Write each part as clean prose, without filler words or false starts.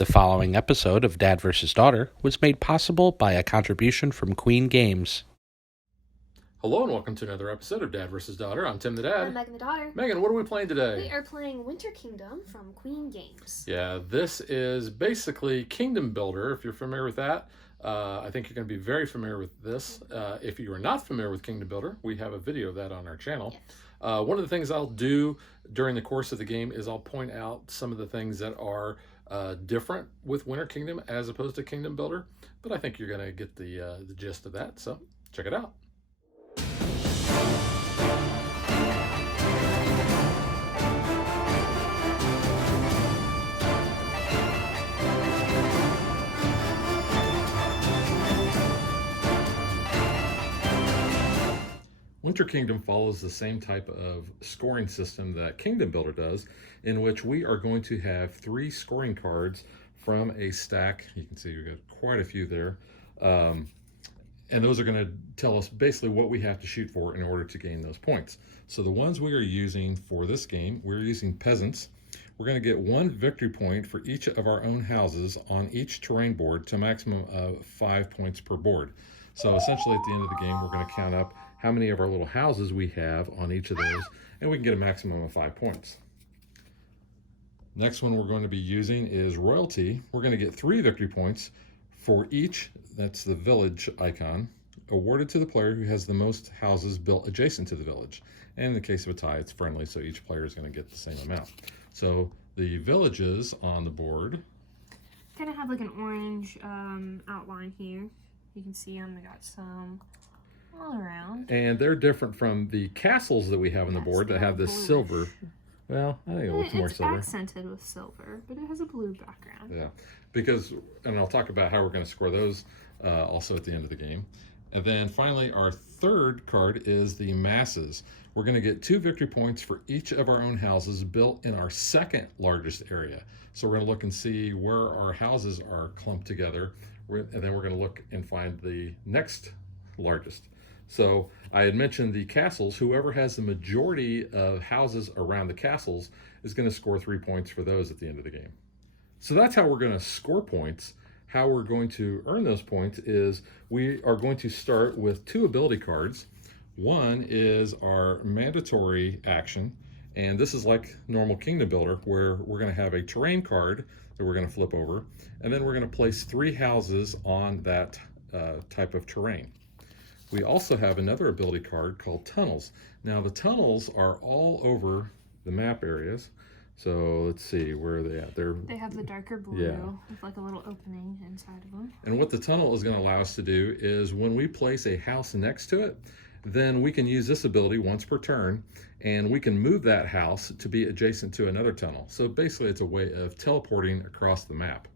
The following episode of Dad vs. Daughter was made possible by a contribution from Queen Games. Hello and welcome to another episode of Dad vs. Daughter. I'm Tim the Dad. I'm Megan the Daughter. Megan, what are we playing today? We are playing Winter Kingdom from Queen Games. Yeah, this is basically Kingdom Builder, if you're familiar with that. I think you're going to be very familiar with this. If you are not familiar with Kingdom Builder, we have a video of that on our channel. Yes. One of the things I'll do during the course of the game is I'll point out some of the things that are different with Winter Kingdom as opposed to Kingdom Builder, but I think you're going to get the gist of that, so check it out. Winter Kingdom follows the same type of scoring system that Kingdom Builder does, in which we are going to have 3 scoring cards from a stack. You can see we've got quite a few there. And those are going to tell us basically what we have to shoot for in order to gain those points. So the ones we are using for this game, we're using peasants. We're going to get 1 victory point for each of our own houses on each terrain board to a maximum of 5 points per board. So essentially at the end of the game, we're going to count up how many of our little houses we have on each of those, and we can get a maximum of 5 points. Next one we're going to be using is Royalty. We're going to get 3 victory points for each, that's the village icon, awarded to the player who has the most houses built adjacent to the village. And in the case of a tie, it's friendly, so each player is going to get the same amount. So the villages on the board Kind of have like an orange outline here. You can see them, they got some all around. And they're different from the castles that we have on the board that have this silver. Well, I think it looks more silver. It's accented with silver, but it has a blue background. Yeah, because, and I'll talk about how we're going to score those also at the end of the game. And then finally, our third card is the masses. We're going to get 2 victory points for each of our own houses built in our second largest area. So we're going to look and see where our houses are clumped together, and then we're going to look and find the next largest. So I had mentioned the castles. Whoever has the majority of houses around the castles is going to score 3 points for those at the end of the game. So that's how we're going to score points. How we're going to earn those points is we are going to start with 2 ability cards. One is our mandatory action, and this is like normal Kingdom Builder, where we're going to have a terrain card that we're going to flip over, and then we're going to place 3 houses on that type of terrain. We also have another ability card called Tunnels. Now the tunnels are all over the map areas. So let's see, where are they at? They have the darker blue with like a little opening inside of them. And what the tunnel is going to allow us to do is when we place a house next to it, then we can use this ability once per turn, and we can move that house to be adjacent to another tunnel. So basically it's a way of teleporting across the map.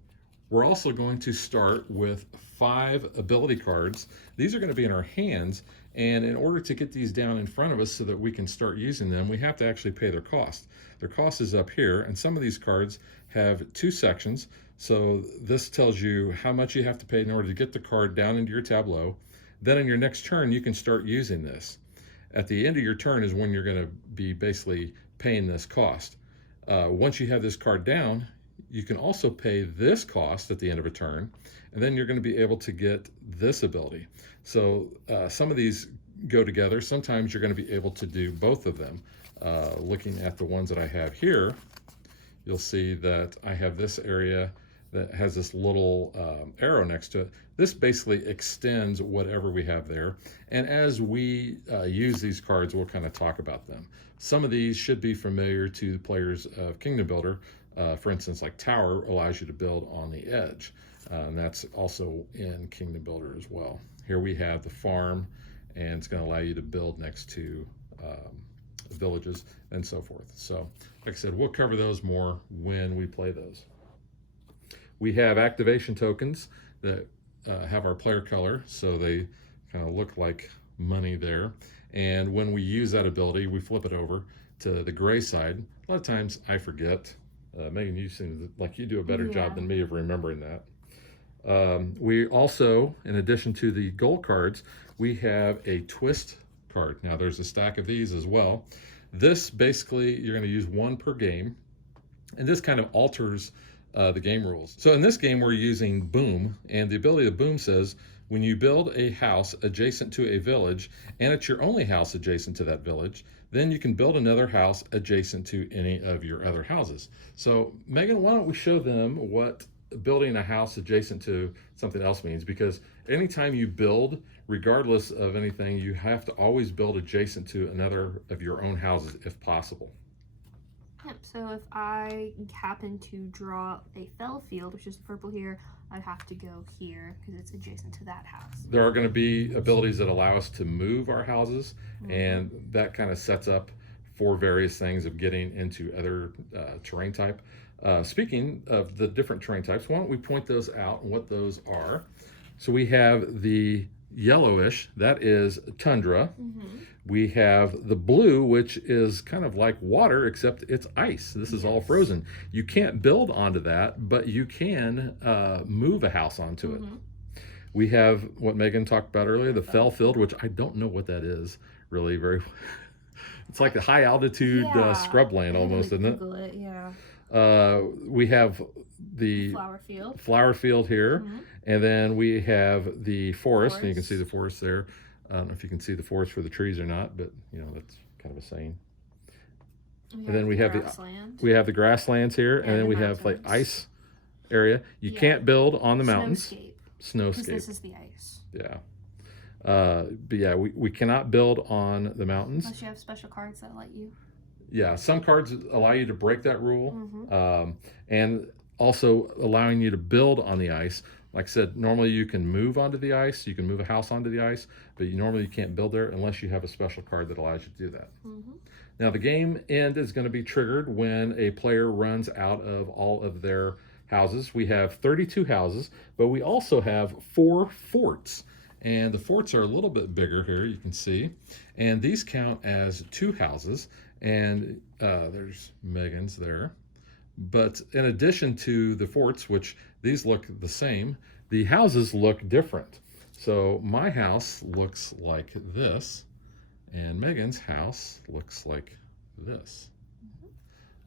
We're also going to start with 5 ability cards. These are going to be in our hands, and in order to get these down in front of us so that we can start using them, we have to actually pay their cost. Their cost is up here, and some of these cards have 2 sections. So this tells you how much you have to pay in order to get the card down into your tableau. Then in your next turn, you can start using this. At the end of your turn is when you're going to be basically paying this cost. Once you have this card down, you can also pay this cost at the end of a turn, and then you're going to be able to get this ability. So some of these go together. Sometimes you're going to be able to do both of them. Looking at the ones that I have here, you'll see that I have this area that has this little arrow next to it. This basically extends whatever we have there. And as we use these cards, we'll kind of talk about them. Some of these should be familiar to players of Kingdom Builder. For instance, like Tower allows you to build on the edge. And that's also in Kingdom Builder as well. Here we have the farm, and it's going to allow you to build next to villages and so forth. So like I said, we'll cover those more when we play those. We have activation tokens that have our player color, so they kind of look like money there. And when we use that ability, we flip it over to the gray side. A lot of times I forget. Megan, you seem like you do a better job than me of remembering that. We also, in addition to the gold cards, we have a twist card. Now there's a stack of these as well. This basically, you're going to use 1 per game, and this kind of alters the game rules. So in this game, we're using Boom, and the ability of Boom says when you build a house adjacent to a village, and it's your only house adjacent to that village, then you can build another house adjacent to any of your other houses. So Megan, why don't we show them what building a house adjacent to something else means? Because anytime you build, regardless of anything, you have to always build adjacent to another of your own houses if possible. Yep, so if I happen to draw a fell field, which is the purple here, I'd have to go here because it's adjacent to that house. There are going to be abilities that allow us to move our houses, and that kind of sets up for various things of getting into other terrain type. Speaking of the different terrain types, why don't we point those out and what those are? So we have the yellowish, that is tundra. We have the blue, which is kind of like water, except it's ice. This is all frozen. You can't build onto that, but you can move a house onto it. We have what Megan talked about earlier, the fell field, which I don't know what that is really very. It's like a high altitude scrubland almost, isn't it? Google it, yeah. We have the flower field here, and then we have the forest, and you can see the forest there. I don't know if you can see the forest for the trees or not, but you know, that's kind of a saying. And then we have the grasslands here, and then we have like ice area. You can't build on the mountains. Snowscape. This is the ice. Yeah. But yeah, we cannot build on the mountains. Unless you have special cards that let you. Yeah, some cards allow you to break that rule, and also allowing you to build on the ice. Like I said, normally you can move onto the ice, you can move a house onto the ice, but normally you can't build there unless you have a special card that allows you to do that. Now the game end is going to be triggered when a player runs out of all of their houses. We have 32 houses, but we also have 4 forts. And the forts are a little bit bigger here, you can see. And these count as 2 houses. And there's Megan's there. But in addition to the forts, which these look the same, the houses look different. So my house looks like this, and Megan's house looks like this.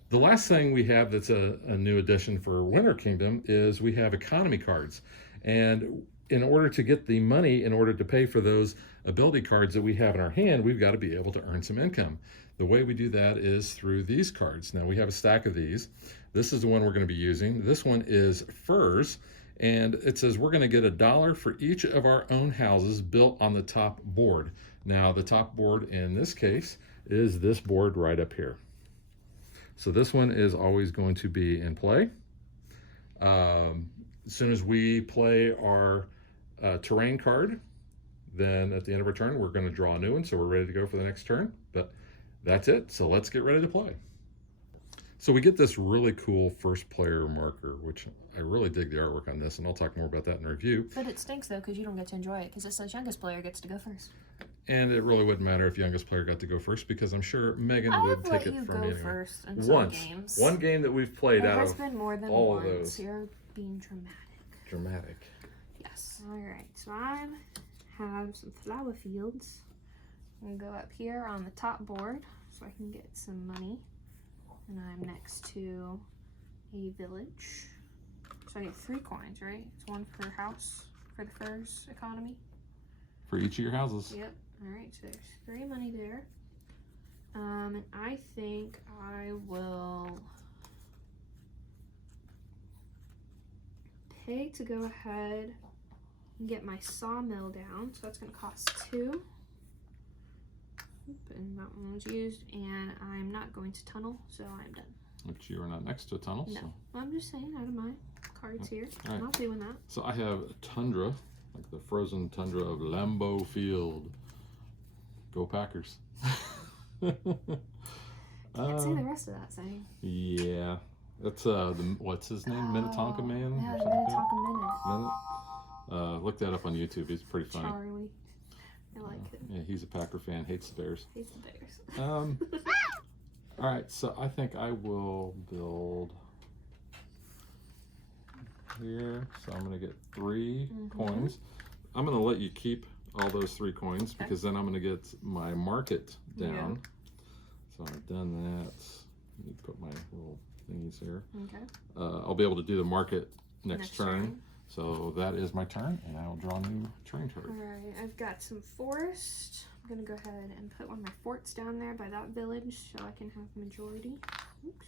The last thing we have that's a new addition for Winter Kingdom is we have economy cards. And in order to get the money, in order to pay for those ability cards that we have in our hand, we've got to be able to earn some income. The way we do that is through these cards. Now we have a stack of these. This is the one we're going to be using. This one is furs, and it says we're going to get $1 for each of our own houses built on the top board. Now the top board in this case is this board right up here. So this one is always going to be in play. As soon as we play our terrain card, then at the end of our turn, we're going to draw a new one, so we're ready to go for the next turn. But that's it, so let's get ready to play. So we get this really cool first player marker, which I really dig the artwork on this, and I'll talk more about that in the review. But it stinks though, because you don't get to enjoy it, because it says youngest player gets to go first. And it really wouldn't matter if youngest player got to go first, because I'm sure Megan would take it from me anyway. First in some games. One game that we've played out of been more than all once. of those. You're being dramatic. Dramatic. Yes. All right, so I have some flower fields. I'm going to go up here on the top board so I can get some money. And I'm next to a village. So I get 3 coins, right? It's 1 per house for the furs economy. For each of your houses. Yep. All right, so there's 3 money there. And I think I will pay to go ahead and get my sawmill down. So that's going to cost 2. And that one was used, and I'm not going to tunnel, so I'm done. Which you are not next to a tunnel. No, so. I'm just saying out of my cards here. All right. I'm not doing that. So I have tundra, like the frozen tundra of Lambeau Field. Go Packers. Can't say the rest of that saying. Yeah, that's what's his name? Minnetonka Man. Yeah, or the Minnetonka Minute. Look that up on YouTube. He's pretty funny. Charlie. I like it. Yeah, he's a Packer fan. Hates the Bears. Hates the Bears. All right, so I think I will build here. So I'm going to get 3 coins. I'm going to let you keep all those 3 coins because then I'm going to get my market down. So I've done that. Let me put my little thingies here. Okay. I'll be able to do the market next turn. So that is my turn, and I'll draw a new terrain turret. Alright, I've got some forest. I'm gonna go ahead and put one of my forts down there by that village so I can have majority. Oops.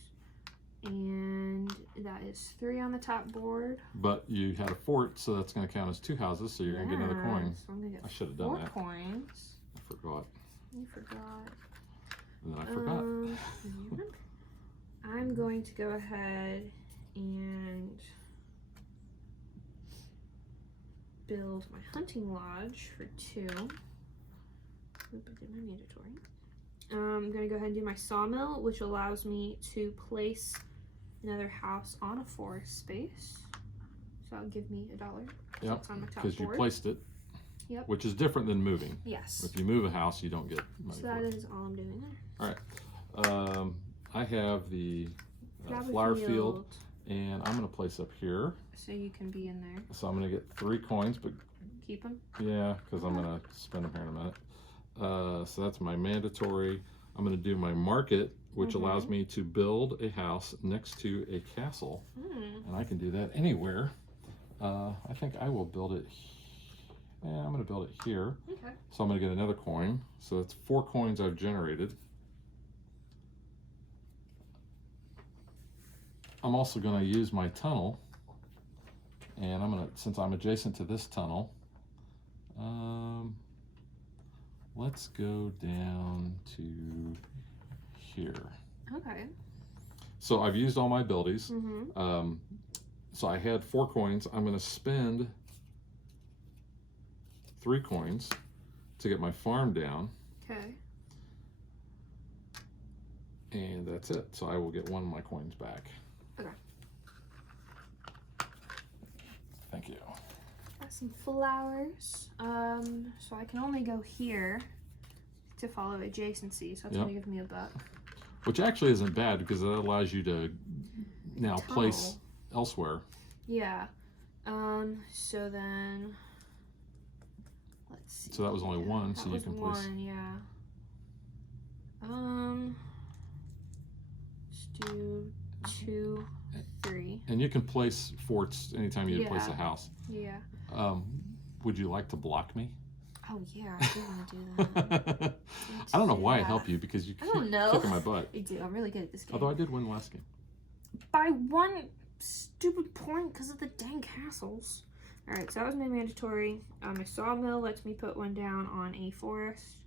And that is 3 on the top board. But you had a fort, so that's going to count as 2 houses, so you're going to get another coin. So I'm gonna get I should have done 4 that. coins. I forgot. You forgot. And then I forgot. I'm going to go ahead and build my hunting lodge for 2. Oop, I did my mandatory. I'm going to go ahead and do my sawmill, which allows me to place another house on a forest space. So that'll give me $1. Yep, on my top because you board. placed it. Yep. Which is different than moving. Yes. If you move a house, you don't get money So for that it. is all I'm doing there. All right. I have the flower field, and I'm going to place up here. So you can be in there. So I'm going to get 3 coins, but Keep them? yeah, because I'm going to spend them here in a minute. So that's my mandatory. I'm going to do my market, which allows me to build a house next to a castle. And I can do that anywhere. I think I will build it. Yeah, I'm going to build it here. Okay. So I'm going to get another coin. So that's 4 coins I've generated. I'm also going to use my tunnel. And I'm going to, since I'm adjacent to this tunnel, let's go down to here. Okay. So I've used all my abilities. So I had 4 coins. I'm going to spend 3 coins to get my farm down. Okay. And that's it. So I will get 1 of my coins back. Okay. Thank you. Got some flowers. So I can only go here to follow adjacency. So it's gonna give me $1. Which actually isn't bad because that allows you to now place elsewhere. Yeah. So then let's see. So that was only 1, so you can place. That was 1, yeah. Let's do 2, 3. And you can place forts anytime you place a house. Yeah. Would you like to block me? Oh yeah, I do want to do that. I don't know why I help you because you keep kicking my butt. I do. I'm really good at this game. Although I did win last game. By 1 stupid point because of the dang castles. Alright, so that was my mandatory. My sawmill lets me put 1 down on a forest.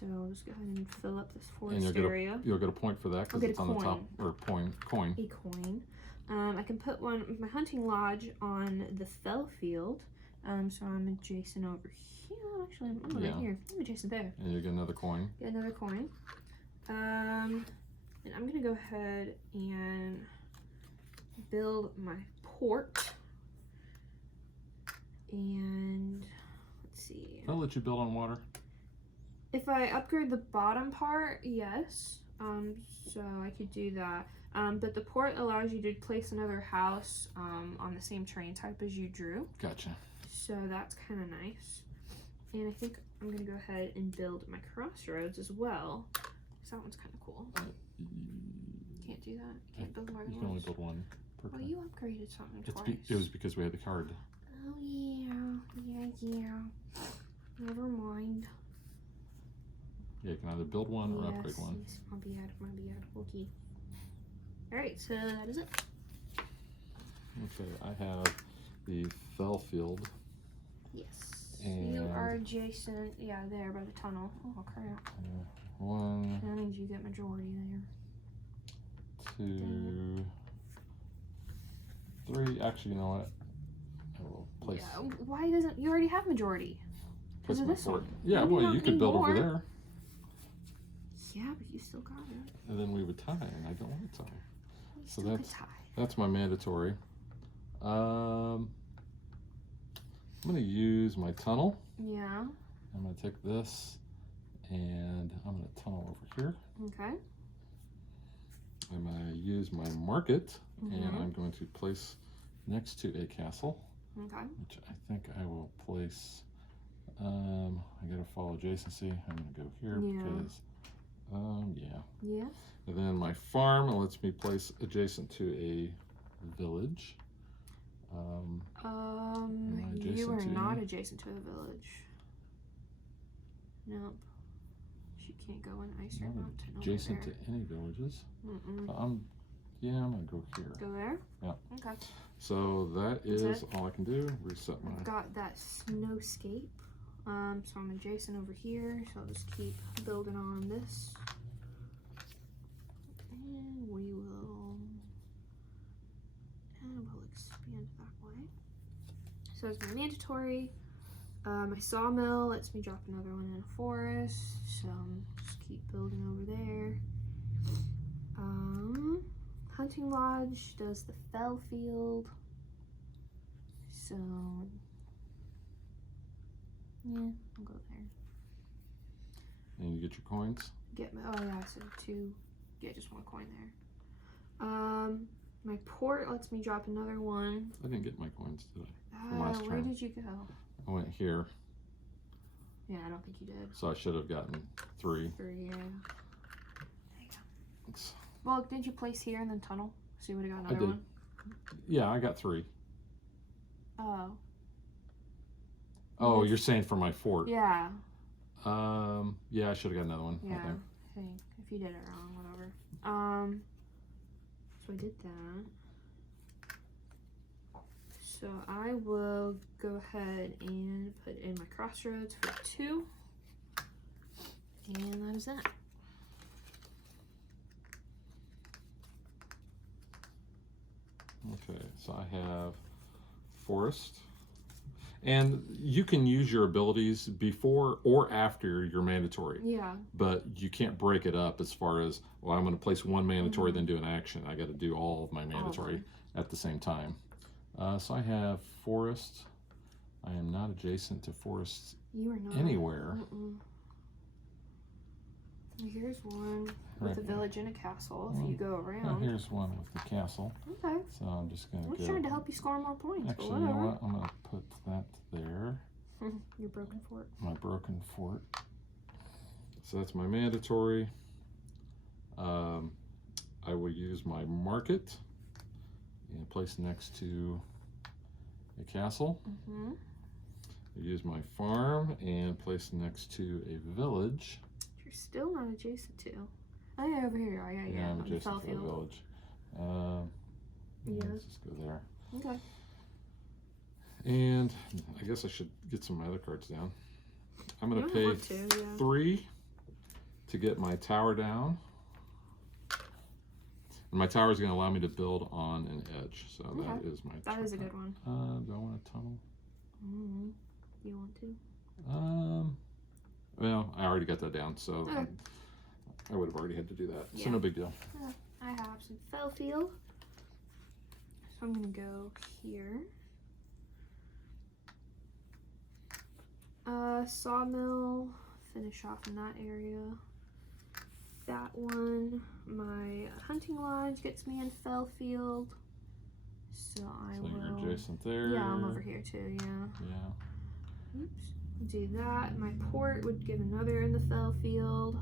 So I'll just go ahead and fill up this forest area. You'll get a point for that because it's on the top, or coin. A coin. I can put my hunting lodge on the fell field. So I'm adjacent over here. Actually, I'm right here. I'm adjacent there. And you get another coin. Get another coin. And I'm gonna go ahead and build my port. And let's see. I'll let you build on water. If I upgrade the bottom part, yes. So I could do that. But the port allows you to place another house on the same terrain type as you drew. Gotcha. So that's kind of nice. And I think I'm going to go ahead and build my crossroads as well. So that one's kind of cool. Can't do that? You can't build more than one? You can only build 1 per Well, time. you upgraded something twice. It was because we had the card. Oh, yeah. Never mind. Yeah, you can either build 1 or upgrade 1. Yes, my bad. Okay. Alright, so that is it. Okay, I have the fell field. Yes. And you are adjacent, there by the tunnel. Oh, crap. 1. That means you get majority there. 2, 3. Actually, you know what? I will place. Yeah, why doesn't you already have majority? Because of this one. Yeah, well, you could build over there. Yeah, but you still got it. And then we would tie, and I don't want to tie. So that's my mandatory. I'm going to use my tunnel. Yeah. I'm going to take this, and I'm going to tunnel over here. Okay. I'm going to use my market, and I'm going to place next to a castle. Okay. Which I think I will place. I got to follow adjacency. I'm going to go here because Yeah. Yeah. And then my farm lets me place adjacent to a village. You are to not any? adjacent to a village. Nope. She can't go in Icer Not Mountain over adjacent there. to any villages. Mm-mm. So I'm gonna go here. Go there? Yeah. Okay. So that That's is it? all I can do. Reset my. I've got that snowscape. So I'm adjacent over here, so I'll just keep building on this. And we'll expand that way. So it's my mandatory. My sawmill lets me drop another one in a forest, so just keep building over there. Hunting lodge does the fell field, so yeah, I'll go there. And you get your coins. Get my, oh yeah, so just one coin there. My port lets me drop another one. I didn't get my coins, did I? From last Where turn. did you go? I went here, Yeah, I don't think you did. so I should have gotten 3. 3, yeah. There you go. Thanks. Well, didn't you place here and then tunnel? So you would have got I another did. one? Yeah, I got 3. Oh. Oh, you're saying for my fort? Yeah. Yeah, I should have got another one. Yeah. I think. I think. If you did it wrong, whatever. So I did that. So I will go ahead and put in my crossroads for 2. And that is that. Okay, so I have forest. And you can use your abilities before or after your mandatory. Yeah. But you can't break it up as far as, well, I'm going to place one mandatory, then do an action. I got to do all of my mandatory at the same time. So I have forest. I am not adjacent to forests You are not. anywhere. Here's one Right with a here. village and a castle. If you go Oh, around. here's one with the castle. Okay. So I'm just going I to was go. trying to help you score more points. Actually, but you know whatever. what? I'm going to put that there. Your broken fort. My broken fort. So that's my mandatory. I will use my market and place next to a castle. I use my farm and place next to a village. You're still not adjacent to. Oh yeah, over here. Yeah, I'm on the fell adjacent to a field. village. Yeah. Let's just go there. Okay. And I guess I should get some of my other cards down. I'm going You to don't pay have to, yeah. 3 to get my tower down. And my tower is going to allow me to build on an edge. So that is my That is a good one. Do I want a tunnel? You want to? Well, I already got that down, so I would have already had to do that. So no big deal. I have some fell field. So I'm going to go here. Sawmill, finish off in that area. That one, my hunting lodge gets me in fell field. So I will. You're adjacent there. Yeah, I'm over here too, yeah. Yeah. Oops. Do that. My port would give another in the fell field.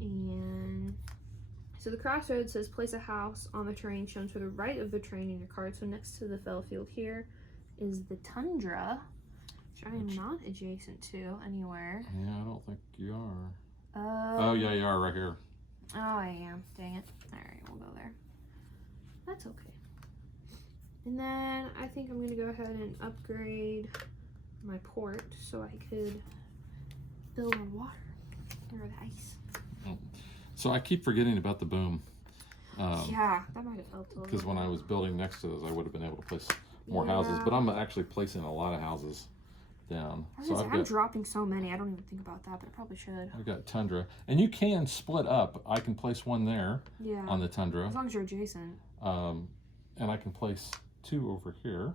And so the crossroads says place a house on the terrain shown to the right of the terrain in your card. So next to the fell field here is the tundra, which I am not adjacent to anywhere. Yeah, I don't think you are. Oh yeah, you are right here. Oh, I am. Dang it. Alright, we'll go there. That's okay. And then I think I'm going to go ahead and upgrade my port so I could build on water or the ice. So I keep forgetting about the boom. Yeah, that might have helped a little. Because when I was building next to those, I would have been able to place more houses. But I'm actually placing a lot of houses down. So I'm dropping so many. I don't even think about that, but I probably should. I've got tundra. And you can split up. I can place one there on the tundra. As long as you're adjacent. And I can place 2 over here.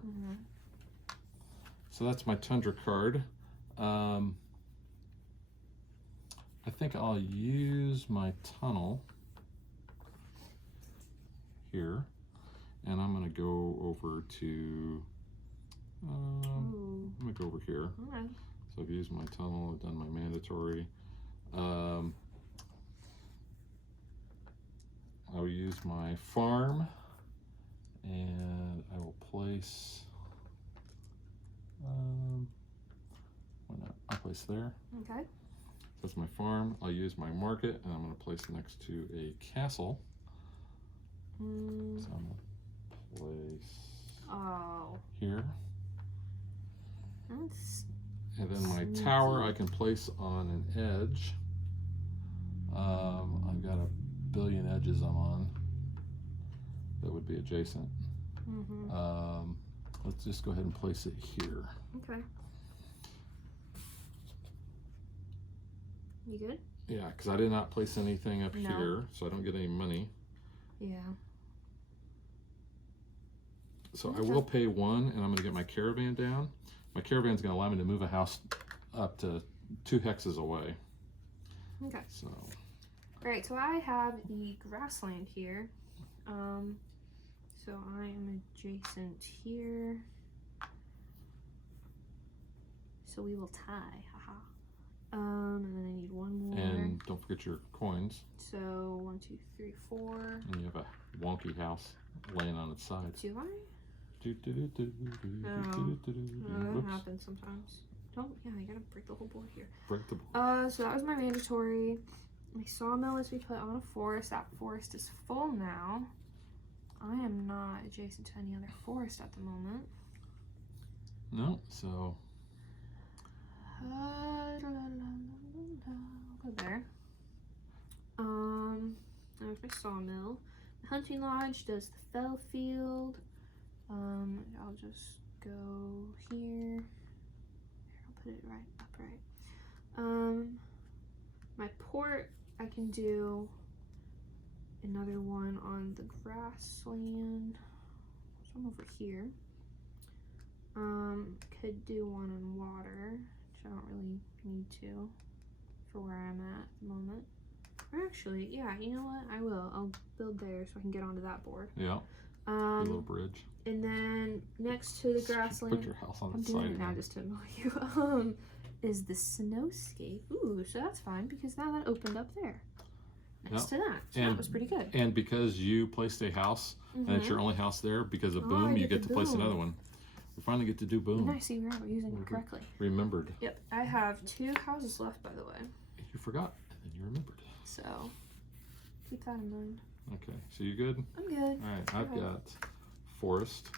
So that's my tundra card. I think I'll use my tunnel here, and I'm gonna go over to, I'm gonna go over here. Okay. So I've used my tunnel, I've done my mandatory. I will use my farm, and I will place, why not? I'll place there. Okay. That's my farm. I'll use my market, and I'm going to place next to a castle. So I'm going to place here. That's And then my sneaky. tower I can place on an edge. I've got a billion edges I'm on that would be adjacent. Let's just go ahead and place it here. Okay. You good? Yeah, because I did not place anything up No. here, so I don't get any money. Yeah. So I will pay 1, and I'm going to get my caravan down. My caravan is going to allow me to move a house up to 2 hexes away. Okay. So. Great. So I have the grassland here. So I am adjacent here. So we will tie. Haha. And then I need one more. And don't forget your coins. So 1, 2, 3, 4. And you have a wonky house laying on its side. Do I? That Whoops. happens sometimes. Don't. Yeah, you gotta break the whole board here. Break the board. So that was my mandatory. My sawmill is to be put on a forest. That forest is full now. I am not adjacent to any other forest at the moment. No, so. I'll go there. There's my sawmill. The hunting lodge does the fell field. I'll just go here. I'll put it right upright. My port, I can do another one on the grassland. So I'm over here. Could do one on water, which I don't really need to for where I'm at the moment. Or actually, yeah, you know what? I will. I'll build there so I can get onto that board. Yeah. A little bridge. And then next to the grassland, Put your house on I'm the doing side it now again. just to annoy you. Is the snowscape. Ooh, so that's fine because now that opened up there next to that. So that was pretty good. And because you placed a house and it's your only house there, because of Oh, boom, I you get get the to place boom. another one. We finally get to do boom. Nice, you were using it correctly. Remembered. Yep, I have 2 houses left, by the way. You forgot, and then you remembered. So keep that in mind. Okay, so you good? I'm good. All right, I've got forest.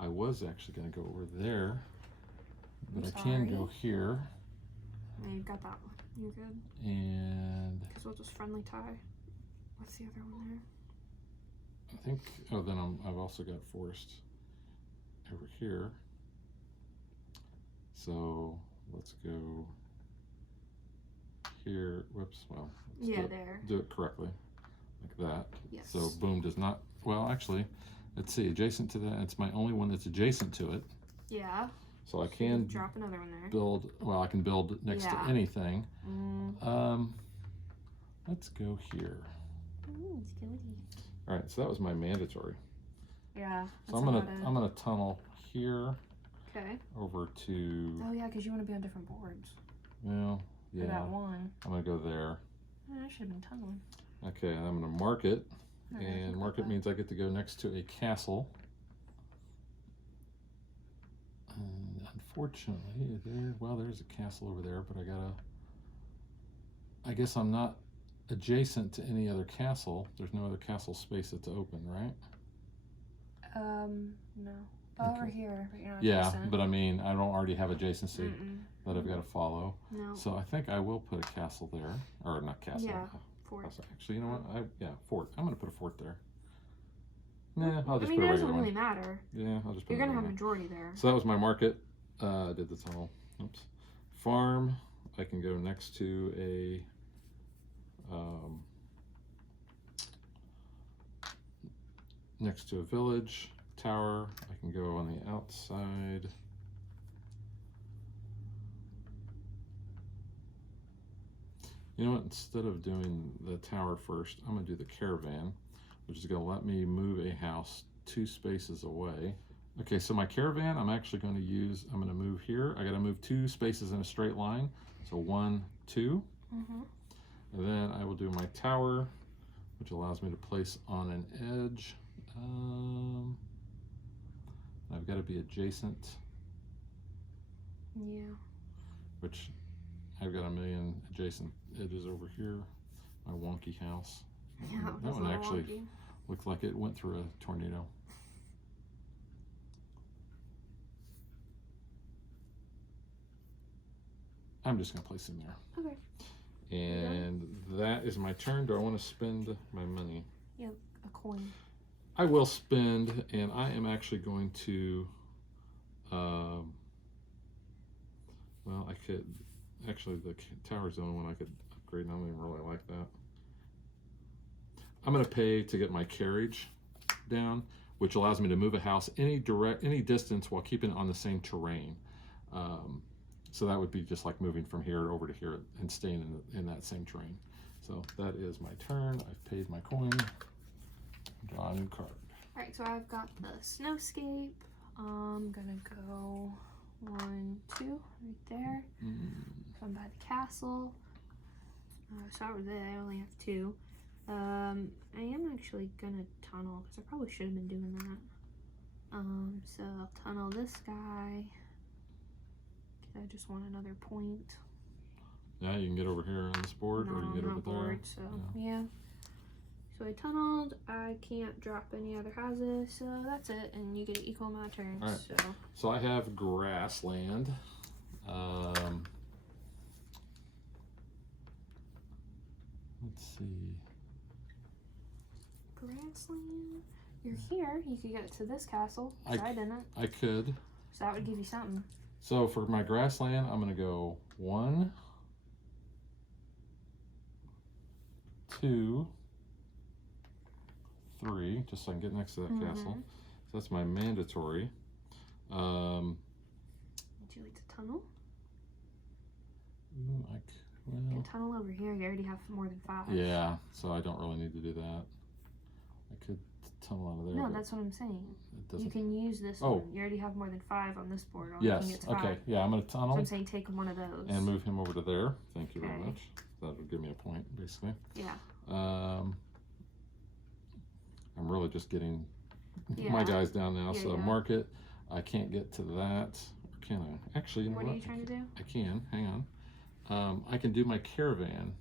I was actually going to go over there, but I'm I can sorry. go here. Yeah, you've got that one. You're good. And Because we'll just friendly tie. What's the other one there? I think, oh, then I've also got forest over here. So let's go here. Whoops, well, let's do it correctly, like that. Yes. So boom does not, well, actually, let's see, adjacent to that, it's my only one that's adjacent to it. Yeah. So I can drop another one there. build, well, I can build next to anything. Let's go here. Ooh, it's good. All right, so that was my mandatory. Yeah. So I'm gonna tunnel here Okay. over to, Oh yeah, because you want to be on different boards. well, For that yeah, one. I'm gonna go there. I should have been tunneling. Okay, and I'm gonna mark it, Alright, and I'll mark go it means I get to go next to a castle. And unfortunately, there's a castle over there, but I guess I'm not adjacent to any other castle. There's no other castle space that's open, right? No. Over here, but you're not Yeah, adjacent. but I mean, I don't already have adjacency that I've got to follow. No. So I think I will put a castle there, or not castle. Yeah, fort. Actually, you know what? Fort. I'm gonna put a fort there. Nah, I'll just I mean, put it a doesn't regular really one. matter. Yeah, I'll just put You're a gonna have regular one. majority there. So that was my market. I did the tunnel. Oops. Farm. I can go next to a village. Tower. I can go on the outside. You know what? Instead of doing the tower first, I'm going to do the caravan, which is going to let me move a house 2 spaces away. Okay, so my caravan, I'm actually going to use, I'm going to move here. I got to move 2 spaces in a straight line. So 1, 2. And then I will do my tower, which allows me to place on an edge. I've got to be adjacent. Yeah. Which I've got a million adjacent edges over here. My wonky house. Yeah, that one actually wonky. looked like it went through a tornado. I'm just going to place him there. Okay. And that is my turn. Do I want to spend my money? Yeah, a coin. I will spend, and I am actually going to, well, I could, actually the tower's the only one I could upgrade, and I don't even really like that. I'm going to pay to get my carriage down, which allows me to move a house any distance while keeping it on the same terrain. So that would be just like moving from here over to here and staying in that same terrain. So that is my turn. I've paid my coin. Draw a new card. All right, so I've got the snowscape. I'm gonna go 1, 2 right there. Come by the castle. So over there, I only have 2. I am actually gonna tunnel because I probably should have been doing that. So I'll tunnel this guy. I just want another point. Yeah, you can get over here on this board, or you can get over there. So yeah. So I tunneled. I can't drop any other houses, so that's it. And you get an equal amount of turns. All right. So I have grassland. Let's see. Grassland. You're here. You could get to this castle. I didn't. I could. So that would give you something. So for my grassland, I'm going to go 1, 2, 3, just so I can get next to that castle. So that's my mandatory. Would you like to tunnel? Ooh, You can tunnel over here. You already have more than 5. Yeah, so I don't really need to do that. I could tunnel out of there. No, that's what I'm saying. You can use this one. You already have more than 5 on this board. Yes, okay. Yeah, I'm going to tunnel. So I'm saying take one of those. And move him over to there. Thank you very much. That would give me a point, basically. Yeah. I'm really just getting my guys down now. So mark it. I can't get to that. Or can I? Actually, you know what? What are you trying to do? I can. Hang on. I can do my caravan.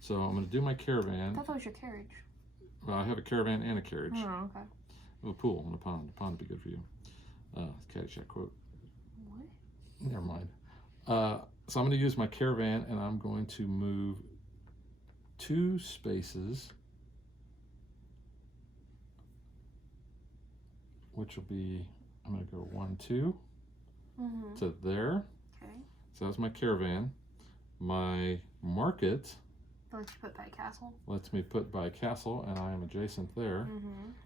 So I'm going to do my caravan. I thought that was your carriage. Well, I have a caravan and a carriage. Oh, okay. Oh, a pool and a pond. A pond would be good for you. Caddyshack quote. What? Never mind. So I'm going to use my caravan, and I'm going to move 2 spaces, which will be, I'm going to go 1, 2 to there. Okay. So that's my caravan. My market Lets you put by a castle. Lets me put by a castle, and I am adjacent there.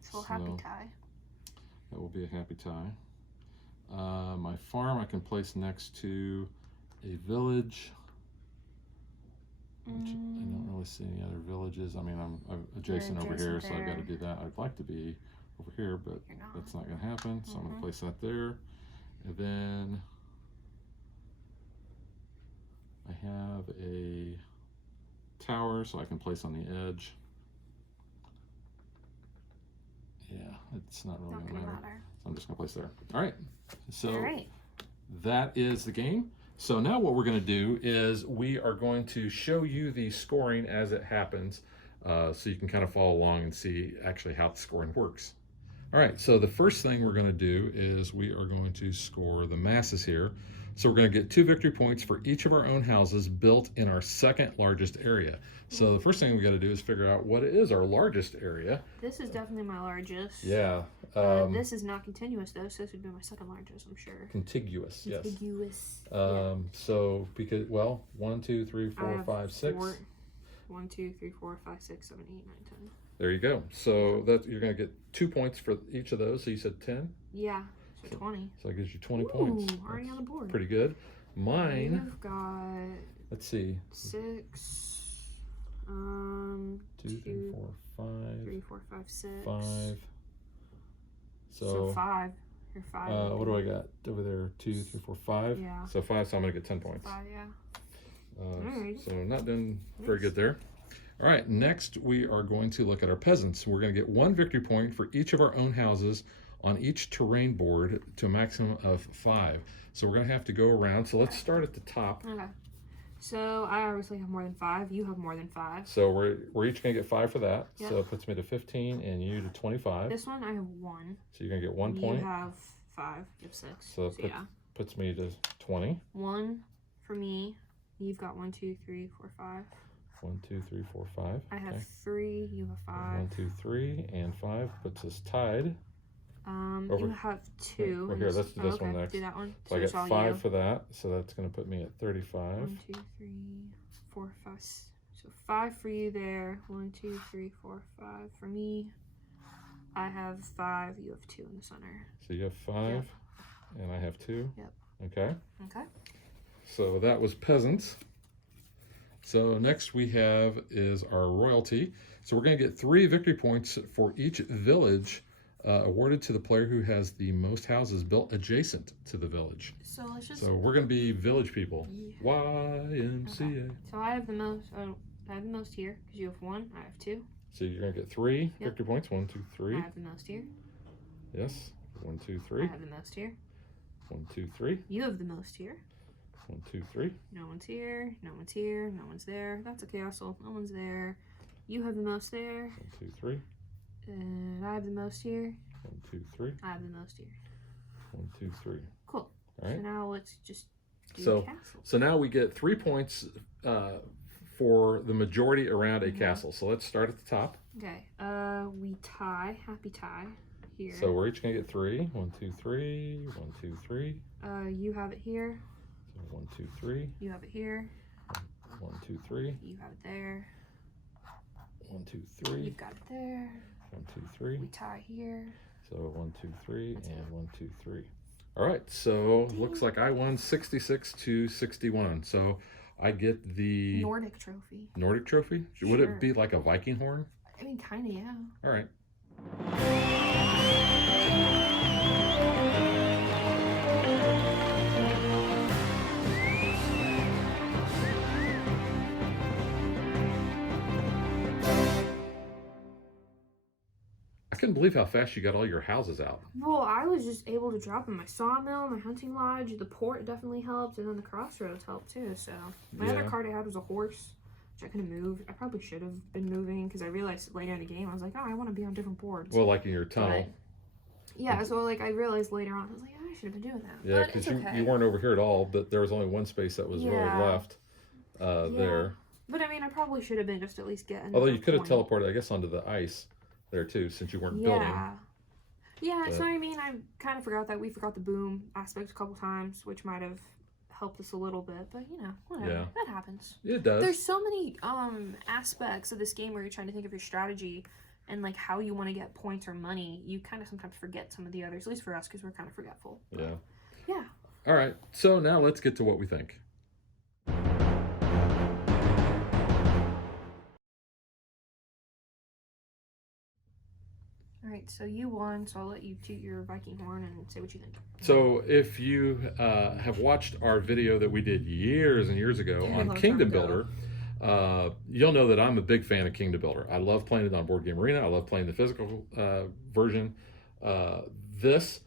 So happy tie. That will be a happy tie. My farm I can place next to a village, which I don't really see any other villages. I mean, I'm adjacent over here, so I've got to do that. I'd like to be over here, but that's not going to happen. So I'm going to place that there. And then I have a tower, so I can place on the edge. Yeah, it's not really going to matter. So I'm just going to place there. All right. So that is the game. So now what we're going to do is we are going to show you the scoring as it happens, so you can kind of follow along and see actually how the scoring works. All right, so the first thing we're going to do is we are going to score the masses here. So we're going to get 2 victory points for each of our own houses built in our second largest area. So the first thing we got to do is figure out what is our largest area. This is definitely my largest. Yeah. This is not continuous though, so this would be my second largest, I'm sure. Contiguous, yes. Contiguous. So because, well, 1, 2, 3, 4, 5, 6. 1, 2, 3, 4, 5, 6, 7, 8, 9, 10. There you go. So that you're going to get 2 points for each of those. So you said 10? Yeah. So 20. So that gives you 20 points. Already on the board. Pretty good. Mine. You've got. Let's see. 6. 2, 3, 4, 5. 3, 4, 5, 6. 5. So 5. You're 5. What do I got over there? 2, 3, 4, 5. Yeah. So 5. So I'm gonna get 10 points. 5. Yeah. Alright. So not doing very good there. All right, next we are going to look at our peasants. We're going to get 1 victory point for each of our own houses on each terrain board to a maximum of 5. So we're going to have to go around. So let's start at the top. Okay. So I obviously have more than 5. You have more than 5. So we're each going to get 5 for that. Yep. So it puts me to 15 and you to 25. This one I have 1. So you're going to get 1 point. You have 5. You have 6. So it puts me to 20. 1 for me. You've got 1, 2, 3, 4, 5. 1, 2, 3, 4, 5. I have 3. You have 5. 1, 2, 3, and 5 puts us tied. You have 2. Well, here, let's do this okay, one next. do that one. So I get 5 for that. So that's going to put me at 35. 1, 2, 3, 4, 5. So 5 for you there. 1, 2, 3, 4, 5 for me. I have 5. You have 2 in the center. So you have 5, and I have 2. Yep. Okay. Okay. So that was peasants. So next we have is our royalty. So we're going to get 3 victory points for each village awarded to the player who has the most houses built adjacent to the village. So let's just. So we're going to be village people. Yeah. YMCA. Okay. So I have the most. Oh, I have the most here because you have 1. I have 2. So you're going to get 3 victory points. 1, 2, 3. I have the most here. Yes. 1, 2, I 3. have the most here. 1, 2, 3. You have the most here. 1, 2, 3. No one's here. No one's here. No one's there. That's a castle. No one's there. You have the most there. 1, 2, 3. And I have the most here. 1, 2, 3. I have the most here. 1, 2, 3. Cool. All right. So now let's just do So- the castle. So now we get 3 points for the majority around a castle. So let's start at the top. Okay. We tie. Happy tie here. So we're each gonna get 3. 1, 2, 3. 1, 2, 3. You have it here. So 1, 2, 3. You have it here. 1, 2, 3. You have it there. 1, 2, 3. You've got it there. 1, 2, 3. We tie here. So 1, 2, 3, and 1, 2, 3. All right. So looks like I won 66 to 61. So I get the Nordic trophy. Nordic trophy. Would it be like a Viking horn? I mean, kind of, yeah. All right. I couldn't believe how fast you got all your houses out. Well, I was just able to drop in my sawmill, my hunting lodge, the port definitely helped, and then the crossroads helped too. So my other Yeah. card I had was a horse, which I couldn't move. I probably should have been moving because I realized later in the game I was like, oh, I want to be on different boards. Well, like in your tunnel. Yeah, so like I realized later on, I was like, oh, I should have been doing that. Yeah, But because it's okay. you weren't over here at all, but there was only one space that was really Yeah. left there. But I mean, I probably should have been just at least getting. Although you could have teleported, I guess, onto the ice there too, since you weren't building. Yeah, so But- I mean, I kind of forgot that we forgot the boom aspect a couple times, which might have helped us a little bit, but you know, whatever. Yeah. That happens. It does. There's so many aspects of this game where you're trying to think of your strategy and like how you want to get points or money. You kind of sometimes forget some of the others, at least for us, because we're kind of forgetful. Yeah. Yeah. All right. So now let's get to what we think. All right, so you won, so I'll let you toot your Viking horn and say what you think. So if you have watched our video that we did years and years ago Yeah, a on long Kingdom time ago. Builder, you'll know that I'm a big fan of Kingdom Builder. I love playing it on Board Game Arena. I love playing the physical version. This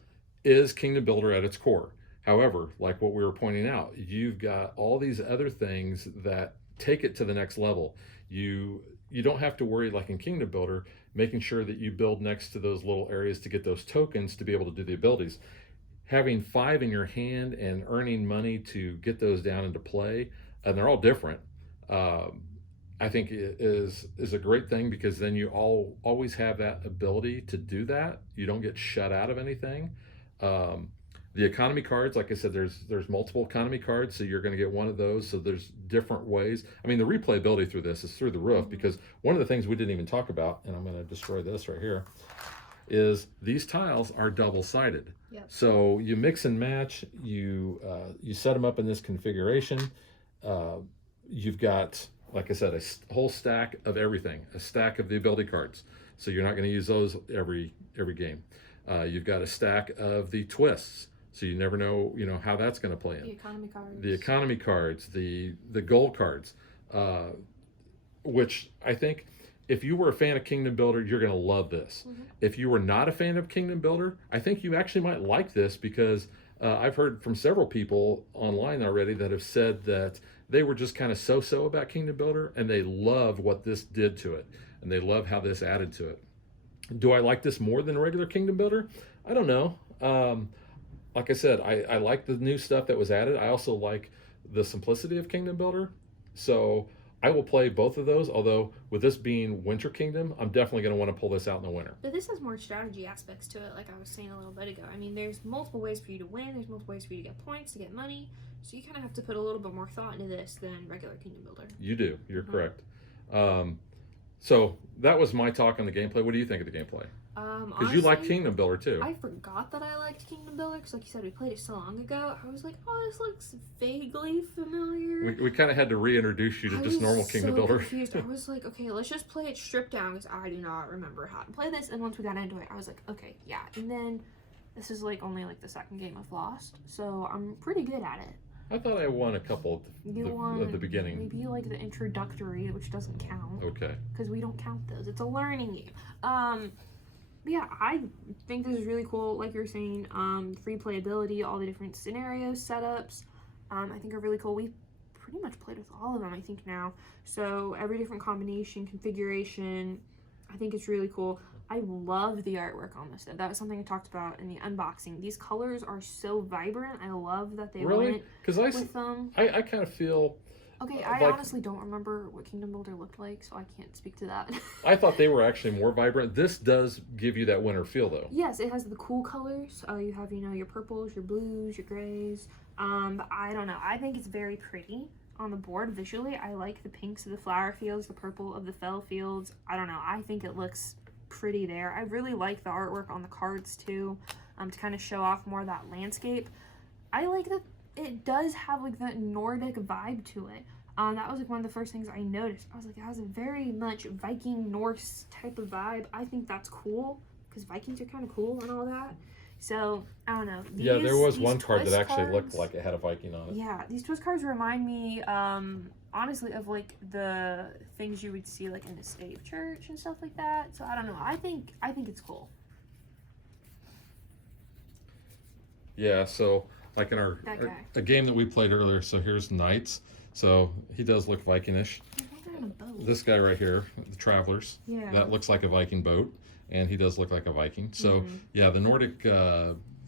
is Kingdom Builder at its core. However, like what we were pointing out, you've got all these other things that take it to the next level. You don't have to worry, like in Kingdom Builder, making sure that you build next to those little areas to get those tokens to be able to do the abilities. Having 5 in your hand and earning money to get those down into play, and they're all different, I think is a great thing, because then you always have that ability to do that. You don't get shut out of anything. The economy cards, like I said, there's multiple economy cards, so you're going to get one of those. So there's different ways. I mean, the replayability through this is through the roof, because one of the things we didn't even talk about, and I'm going to destroy this right here, is these tiles are double-sided. Yep. So you mix and match. You set them up in this configuration. You've got, like I said, a whole stack of everything, a stack of the ability cards. So you're not going to use those every game. You've got a stack of the twists. So you never know, how that's going to play in. The economy cards. The economy cards, the gold cards, which I think if you were a fan of Kingdom Builder, you're going to love this. If you were not a fan of Kingdom Builder, I think you actually might like this because I've heard from several people online already that have said that they were just kind of so-so about Kingdom Builder, and they love what this did to it, and they love how this added to it. Do I like this more than a regular Kingdom Builder? I don't know. Like I said, I like the new stuff that was added. I also like the simplicity of Kingdom Builder. So I will play both of those, although with this being Winter Kingdom, I'm definitely going to want to pull this out in the winter. But this has more strategy aspects to it, like I was saying a little bit ago. I mean, there's multiple ways for you to win. There's multiple ways for you to get points, to get money. So you kind of have to put a little bit more thought into this than regular Kingdom Builder. You do. You're correct. So that was my talk on the gameplay. What do you think of the gameplay? Because you like Kingdom Builder too. I forgot that I liked Kingdom Builder because, like you said, we played it so long ago. I was like, oh, this looks vaguely familiar. We kind of had to reintroduce you to just normal Kingdom Builder. Confused. I was like, okay, let's just play it stripped down because I do not remember how to play this. And once we got into it, I was like, okay, yeah. And then this is like only like the second game I've lost, so I'm pretty good at it. I thought I won a couple at the beginning. Maybe like the introductory, which doesn't count. Okay. Because we don't count those. It's a learning game. Yeah, I think this is really cool. Like you were saying, free playability, all the different scenarios, setups, I think are really cool. We pretty much played with all of them, I think, now. So every different combination, configuration, I think it's really cool. I love the artwork on this. That was something I talked about in the unboxing. These colors are so vibrant. I love that they went with them. I kind of feel... Okay, I honestly don't remember what Kingdom Builder looked like, so I can't speak to that. I thought they were actually more vibrant. This does give you that winter feel, though. Yes, it has the cool colors. You have, your purples, your blues, your grays. I don't know. I think it's very pretty on the board visually. I like the pinks of the flower fields, the purple of the fell fields. I don't know. I think it looks pretty there. I really like the artwork on the cards, too, to kind of show off more of that landscape. I like that it does have like that Nordic vibe to it. That was like one of the first things I noticed. I was like, it has a very much Viking Norse type of vibe. I think that's cool because Vikings are kind of cool and all that. So I don't know. Yeah, there was one card that actually looked like it had a Viking on it. Yeah, these twist cards remind me, honestly, of like the things you would see like in the State Church and stuff like that. So I don't know. I think it's cool. Yeah. So like in a game that we played earlier. So here's Knights. So he does look Vikingish. This guy right here, the Travelers. Yeah. That looks like a Viking boat, and he does look like a Viking. So yeah, the Nordic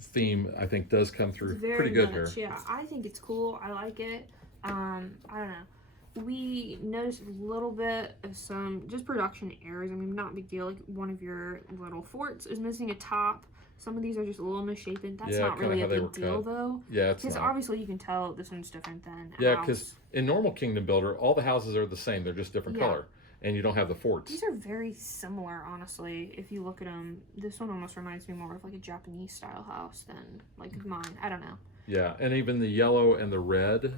theme I think does come through pretty good here. Yeah, I think it's cool. I like it. I don't know. We noticed a little bit of some just production errors. I mean, not a big deal. Like one of your little forts is missing a top. Some of these are just a little misshapen. That's not really a big deal, though. Yeah, it's because obviously you can tell this one's different than yeah, because in normal Kingdom Builder, all the houses are the same. They're just different color, and you don't have the forts. These are very similar, honestly. If you look at them, this one almost reminds me more of like a Japanese style house than like mine. I don't know. Yeah, and even the yellow and the red,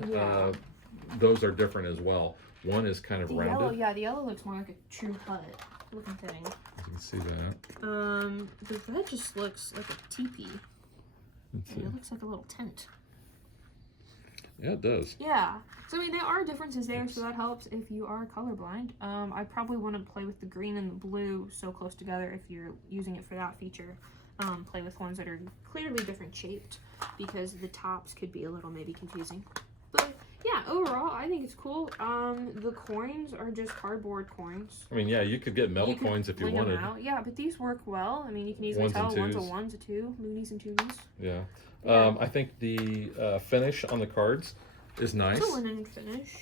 those are different as well. One is kind of rounded. The yellow looks more like a true hut looking thing. You can see that. The red just looks like a teepee. It looks like a little tent. Yeah, it does. Yeah. So, I mean, there are differences there, so that helps if you are colorblind. I probably wouldn't play with the green and the blue so close together if you're using it for that feature. Play with ones that are clearly different shaped because the tops could be a little maybe confusing. But yeah, overall, I think it's cool. The coins are just cardboard coins. I mean, yeah, you could get metal coins if you wanted. Yeah, but these work well. I mean, you can easily tell one's a 1, a 2, loonies and toonies. Yeah. I think the finish on the cards is nice. It's a linen finish.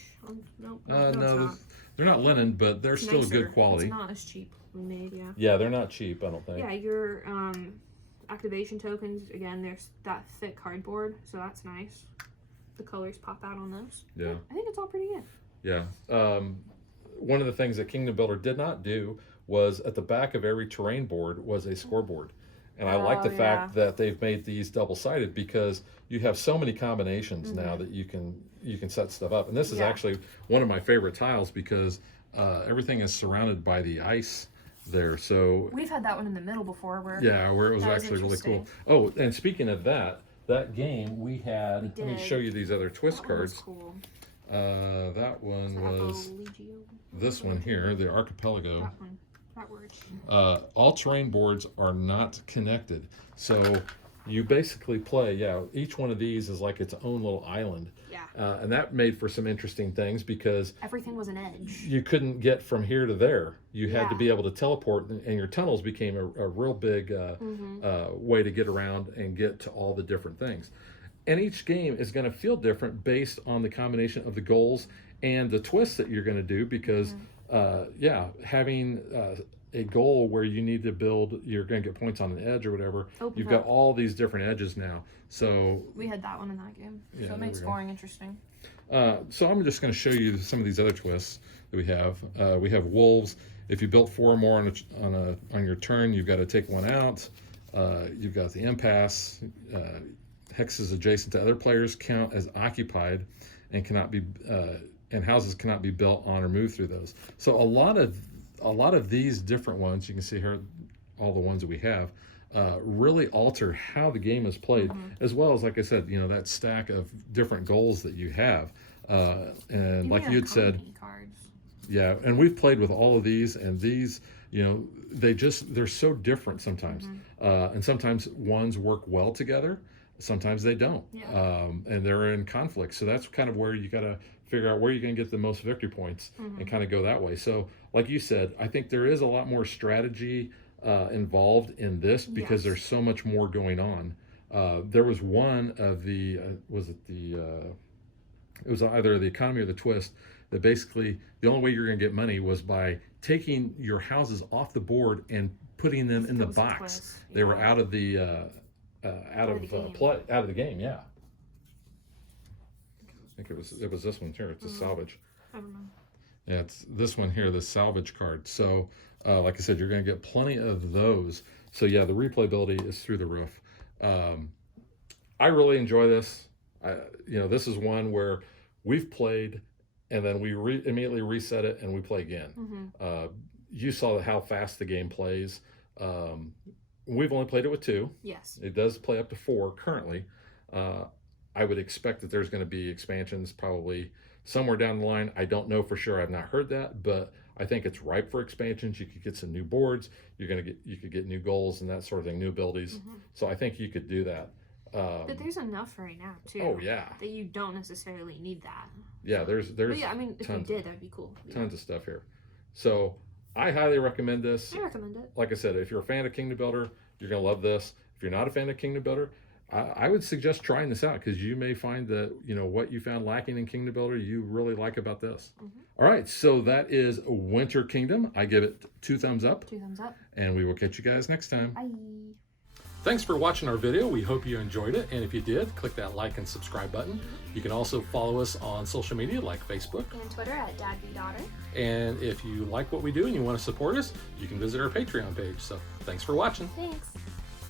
No, they're not linen, but they're still good quality. It's not as cheaply made, yeah. Yeah, they're not cheap, I don't think. Yeah, your activation tokens, again, there's that thick cardboard, so that's nice. The colors pop out on those. Yeah. I think it's all pretty good. Yeah. One of the things that Kingdom Builder did not do was at the back of every terrain board was a scoreboard. And I like the fact that they've made these double-sided because you have so many combinations now that you can set stuff up. And this is actually one of my favorite tiles because everything is surrounded by the ice there. So we've had that one in the middle before where it was actually really cool. Oh, and speaking of that, that game we had. Let me did. show you these other twist That one was cards. cool. That one was Apologio. this one here, the Archipelago. That one. That word. All terrain boards are not connected. So you basically play, each one of these is like its own little island. Yeah. And that made for some interesting things because Everything was an edge. you couldn't get from here to there. You had to Yeah. be able to teleport, and your tunnels became a real big way to get around and get to all the different things. And each game is going to feel different based on the combination of the goals and the twists that you're going to do because, having a goal where you need to build, you're going to get points on an edge or whatever. You've got all these different edges now. So we had that one in that game. Yeah, So it there made we go. scoring interesting. So I'm just going to show you some of these other twists that we have. We have wolves. If you built 4 or more on your turn, you've got to take one out. You've got the impasse. Hexes adjacent to other players count as occupied and cannot be and houses cannot be built on or moved through those. So a lot of these different ones, you can see here all the ones that we have, really alter how the game is played, as well as, like I said, that stack of different goals that you have. And like you had said, cards. yeah, and we've played with all of these, and these, they're so different sometimes. And sometimes ones work well together, sometimes they don't. Yeah. And they're in conflict. So that's kind of where you got to figure out where you're going to get the most victory points and kind of go that way. So like you said, I think there is a lot more strategy involved in this because there's so much more going on. There was one of the, it was either the economy or the twist, that basically the only way you're going to get money was by taking your houses off the board and putting them in the box. They were out of the out of the game. Yeah, I think it was this one here. It's a salvage. I don't know. Yeah, it's this one here, the salvage card. So like I said, you're going to get plenty of those. So yeah, the replayability is through the roof. I really enjoy this. This is one where we've played and then we immediately reset it and we play again. You saw how fast the game plays. We've only played it with 2. Yes. It does play up to 4 currently. I would expect that there's going to be expansions probably somewhere down the line. I don't know for sure. I've not heard that, but I think it's ripe for expansions. You could get some new boards. You could get new goals and that sort of thing, new abilities. So I think you could do that. But there's enough right now too. Oh yeah. That you don't necessarily need that. Yeah, there's. But yeah, I mean, if you did, that'd be cool. Tons of stuff here. So I highly recommend this. I recommend it. Like I said, if you're a fan of Kingdom Builder, you're gonna love this. If you're not a fan of Kingdom Builder, I would suggest trying this out because you may find that what you found lacking in Kingdom Builder you really like about this. All right, so that is Winter Kingdom. I give it 2 thumbs up. 2 thumbs up. And we will catch you guys next time. Bye. Thanks for watching our video. We hope you enjoyed it. And if you did, click that like and subscribe button. You can also follow us on social media like Facebook. And Twitter at DadBeDaughter. And if you like what we do and you want to support us, you can visit our Patreon page. So thanks for watching. Thanks.